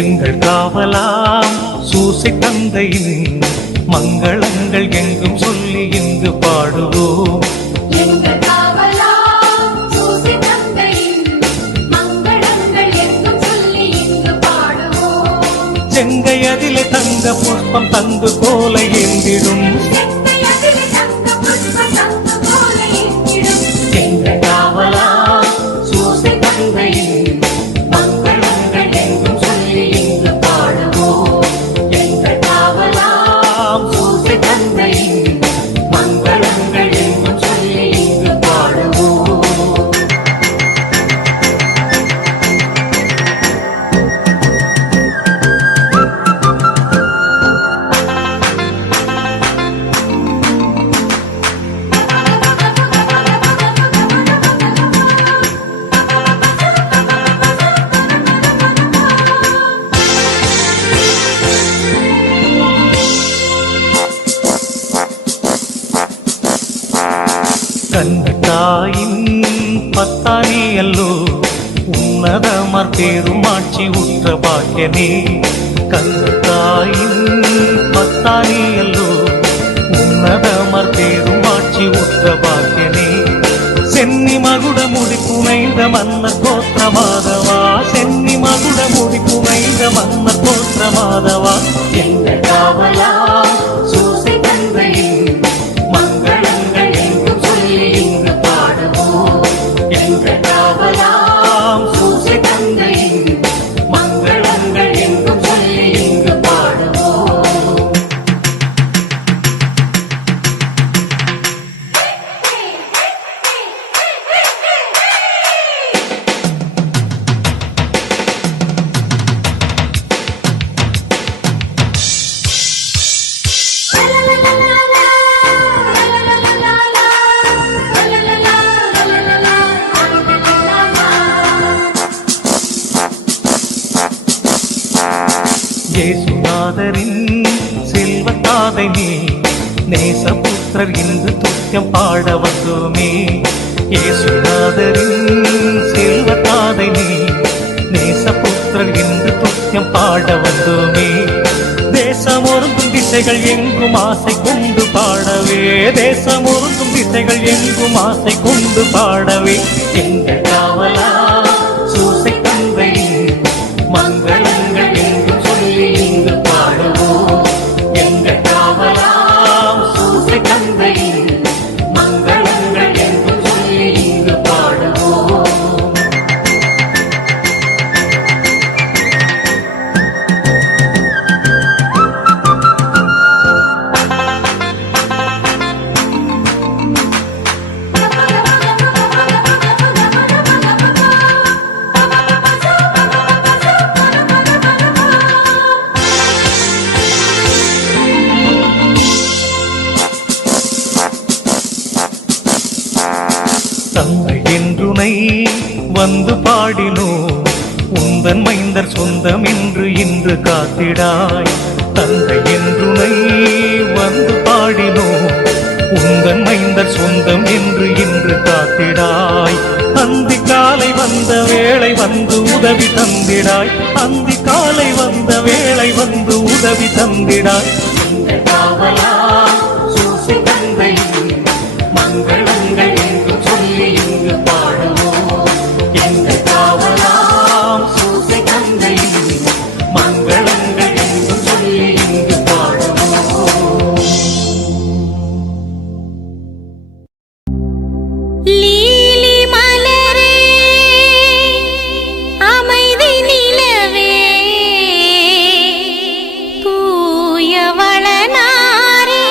எங்கள் காவலாம் சூசை தந்தையின் மங்களங்கள் எங்கும் சொல்லி இங்கு பாடுவோம். எங்கள் காவலாம் சூசை தந்தையின் மங்களங்கள் எங்கும் சொல்லி இங்கு பாடுவோம். செங்கையதிலே தங்க புஷ்பம் தந்து போல ஏந்திடும் எங்கள் காவலாம் சூசை தந்தையின் மங்களங்கள் எங்கும் சொல்லி இங்கு பாடுவோம். எங்கள் காவலாம் சூசை தந்தையின் மங்களங்கள் எங்கும் சொல்லி இங்கு பாடுவோம். கண்ணத்தாயின் பத்தானி அல்லோ உன்னதமர் பெருமாட்சி உற்ற பாக்கியனே. கண்ணத்தாயின் பத்தானி அல்லோ உன்னதமர் பெருமாட்சி உற்ற பாக்கியனே. சென்னி மகுட முடி புனைந்த மன்னர் கோத்திர மாதவா, சென்னி மகுட முடி புனைந்த மன்னர் கோத்திர மாதவா. எங்கள் காவலா சூசை தந்தையின் மங்களங்கள் எங்கும் சொல்லி இங்கு பாடுவோம். எங்கள் காவலாம் சூசை தந்தையின் மங்களங்கள் எங்கும் சொல்லி இங்கு பாடுவோம். இயேசுநாதரின் செல்வத்தாதை நீ நேசபுத்திரர் இன்று துத்தியம் பாட வந்தோமே. இயேசுநாதரின் செல்வத்தாதை நீ நேசபுத்திரர் இன்று துத்தியம் பாட வந்தோமே. தேசம் ஒருங்கும் திசைகள் எங்கும் ஆசை கொண்டு பாடவே, தேசம் ஒருங்கும் திசைகள் எங்கும் ஆசை கொண்டு பாடவே. எங்கள் காவலா சூசை தந்தையின் மங்களங்கள் எங்கும் சொல்லி இங்கு பாடுவோம். எங்கள் காவலாம் சூசை தந்தையின் மங்களங்கள் எங்கும் சொல்லி இங்கு பாடுவோம். தந்தை என்றுனை வந்து பாடினோ, உந்தன் மைந்தர் சொந்தம் என்று இன்று காத்திடாய். தந்தை என்றுனை வந்து பாடினோ, உந்தன் மைந்தர் சொந்தம் என்று இன்று காத்திடாய். அந்தி காலை வந்த வேளை வந்து உதவி தந்திடாய், அந்தி காலை வந்த வேளை வந்து உதவி தந்திடாய். இந்த காவலா சூசை தந்தையின் மங்களங்கள் எங்கும் சொல்லி இங்கு பாடுவோம். எங்கள் காவலாம் சூசை தந்தையின் மங்களங்கள் எங்கும் சொல்லி இங்கு பாடுவோம். லீலி மலரே அமைதி நிலவே தூய வளனாரே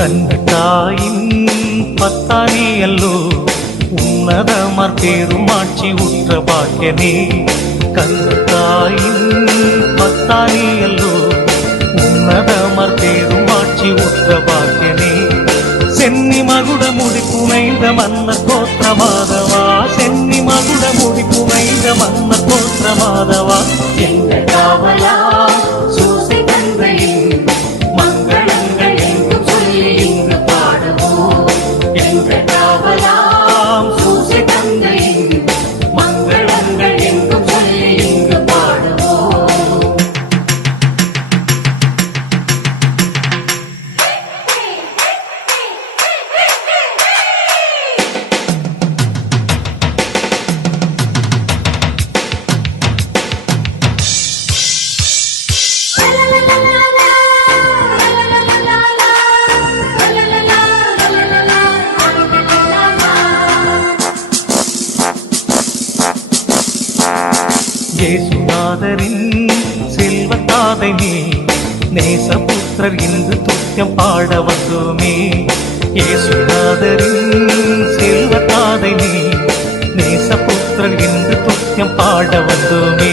கண்ணத்தாயின் பத்தானியல்லோ உன்னதமர் பெருமாட்சி உற்ற பாக்கியனே. கண்ணத்தாயின் பத்தானியல்லோ உன்னதமர் பெருமாட்சி உற்ற பாக்கியனே. சென்னி மகுட முடி புனைந்த மன்னர் கோத்திர மாதவா, சென்னி மகுட முடி புனைந்த மன்னர் கோத்திர மாதவா, எங்கள் காவலா சூசை தந்தையின் மங்களங்கள் எங்கும் சொல்லி இங்கு பாடுவோம். எங்கள் காவலாம் சூசை தந்தையின் மங்களங்கள் எங்கும் சொல்லி இங்கு பாடுவோம். இயேசுநாதரின் செல்வத்தாதை நீ நேசபுத்திரர் இன்று துத்தியம் பாட வந்தோமே. இயேசுநாதரின் செல்வத்தாதை நீ நேசபுத்திரர் இன்று துத்தியம் பாட வந்தோமே.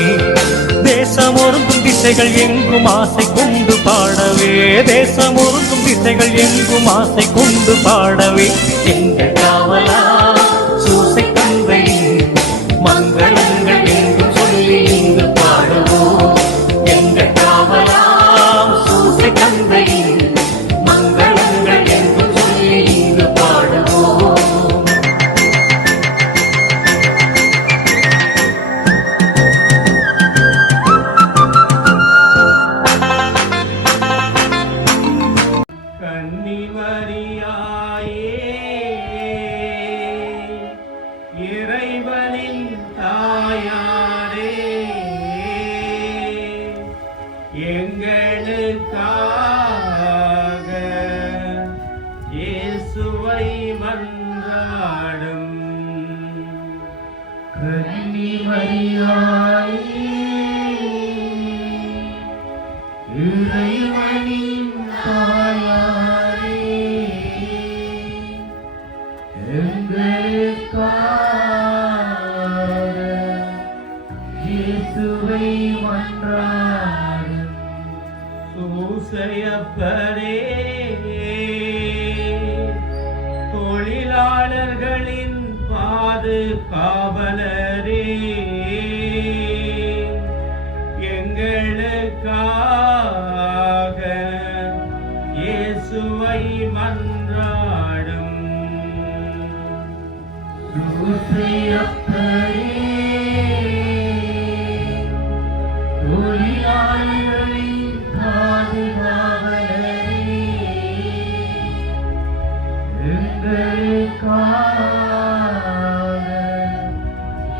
தேசம் ஒருங்கும் திசைகள் எங்கும் ஆசை கொண்டு பாடவே, தேசம் ஒருங்கும் திசைகள் எங்கும் ஆசை கொண்டு பாடவே, எங்கள் காவலா சூசை தந்தையின் மங்களங்கள் எங்கும் சொல்லி இங்கு பாடுவோம். எங்கள் காவலாம் சூசை தந்தையின் மங்களங்கள் எங்கும் சொல்லி இங்கு பாடுவோம். கன்னிமரியாயே இறைவனின் தாயாரே, எங்களுக்காக இயேசுவை மன்றாடும். கன்னிமரியாயே இறைவனின் தாயாரே, எங்களுக்காக இயேசுவை மன்றாடும். சூசையப்பரே தொழிலாளர்களின் பாதுகாவலரே, எங்களுக்காக இயேசுவை மன்றாடும். சூசையப்பரே தொழிலாளர்களின் பாதுகாவலரே, எங்களுக்காக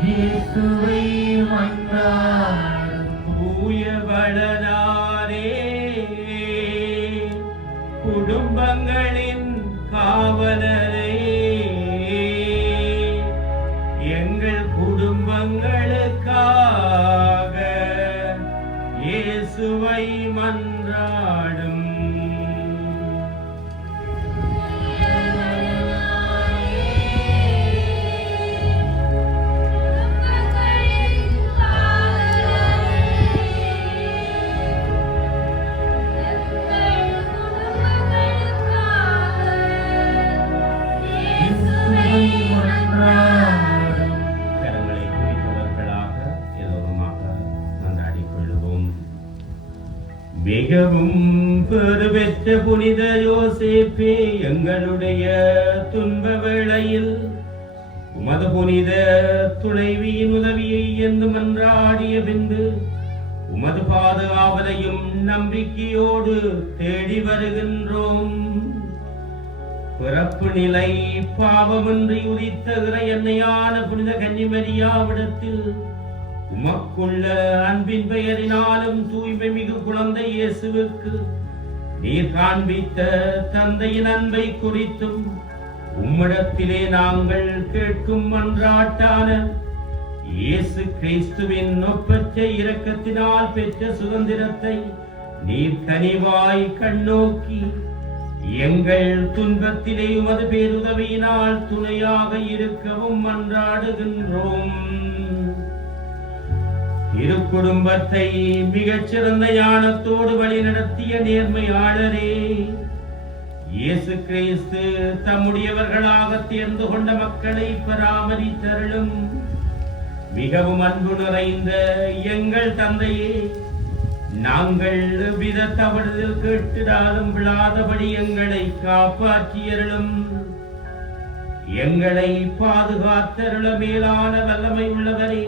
இயேசுவை மன்றாடும். தூய வளனாரே குடும்பங்களின் காவலரே, எங்கள் குடும்பங்களுக்காக இயேசுவை மன்றாடும். கரங்களை குறித்தவர்களாக எல்லோருமாக மன்றாடிக் கொள்வோம். மிகவும் பெருபெற்ற புனித யோசேப்பே, எங்களுடைய துன்ப வேளையில் உமது புனித துணைவியின் உதவியை என்று மன்றாடிய பின்பு உமது பாதுகாவலையும் நம்பிக்கையோடு தேடி வருகின்றோம். பிறப்பு நிலை பாவமின்றி உதித்த இறையன்னையான புனித கன்னிமரியாவிடத்தில் உமக்குள்ள அன்பின் பெயரினாலும் தூய்மை மிகு குழந்தை இயேசுவுக்கு நீர் காண்பித்த தந்தையின் அன்பை குறித்தும் உம்மிடத்திலே நாங்கள் கேட்கும் மன்றாட்டான இயேசு கிறிஸ்துவின் ஒப்பற்ற இரக்கத்தினால் பெற்ற சுதந்திரத்தை நீர் கனிவாய் கண்ணோக்கி எங்கள் துன்பத்திலே உமது பேருதவியினால் துணையாக இருக்கவும் மன்றாடுகின்றோம். திருக்குடும்பத்தை மிகச்சிறந்த ஞானத்தோடு வழிநடத்திய நேர்மையாளரே, இயேசு கிறிஸ்து தம்முடையவர்களாக தேர்ந்து கொண்ட மக்களை பராமரித்தருளும். மிகவும் அன்பு நிறைந்த எங்கள் தந்தையே, நாங்கள் வித தவறுதல் கேட்டிடாலும் விழாதபடி எங்களை காப்பாற்றியருளும். எங்களை பாதுகாத்தருள மேலான வல்லமை உள்ளவரே,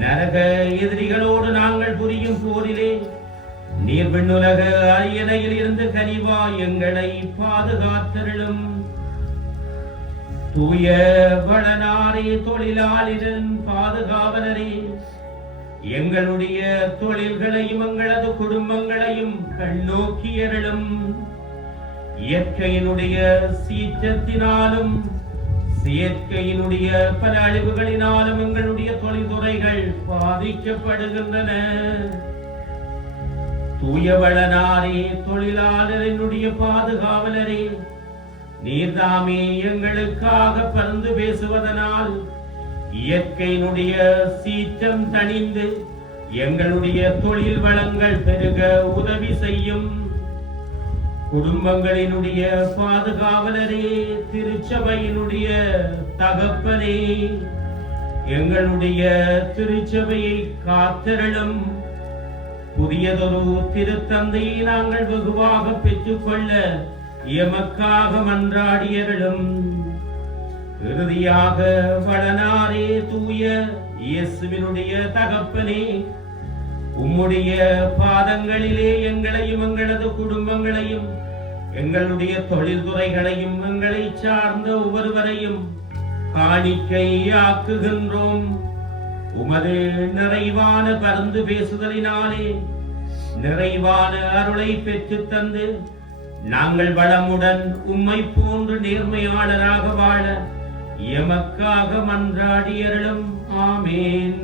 நரக எதிரிகளோடு நாங்கள் புரியும் போரிலே நீர் விண்ணுலக அரியணையில் இருந்து கனிவா எங்களை பாதுகாத்தருளும். தூய வளனாரே, தொழிலாளின் பாதுகாவலரே, எங்களுடைய தொழில்களையும் எங்களது குடும்பங்களையும் கண்ணோக்கியருளும். இயற்கையினுடைய சீற்றத்தினாலும் செயற்கையினுடைய பல அழிவுகளினாலும் எங்களுடைய தொழில்துறைகள் பாதிக்கப்படுகின்றன. தூயவளனாரே, தொழிலாளரினுடைய பாதுகாவலரே, நீர்தாமே எங்களுக்காக பரிந்து பேசுவதனால் இயற்கையினுடைய சீற்றம் தணிந்து எங்களுடைய தொழில் வளங்கள் பெருக உதவி செய்யும். குடும்பங்களினுடைய பாதுகாவலரே, திருச்சபையினுடைய தகப்பனே, எங்களுடைய திருச்சபையை காத்திரளும். புதியதொரு திருத்தந்தையை நாங்கள் வெகுவாக பெற்றுக்கொள்ள எமக்காக மன்றாடியருளும். இறுதியாக வளனாரே, தூய இயேசுவினுடைய தகப்பனே, உம்முடைய பாதங்களிலே எங்களையும் எங்களது குடும்பங்களையும் எங்களுடைய தொழில்துறைகளையும் எங்களை சார்ந்த ஒவ்வொருவரையும் காணிக்கையாக்குகின்றோம். உமது நிறைவான பரிந்து பேசுதலினாலே நிறைவான அருளை பெற்று தந்து நாங்கள் வளமுடன் உம்மை போன்று நேர்மையாளராக வாழ எமக்காக மன்றாடியருளும். ஆமேன்.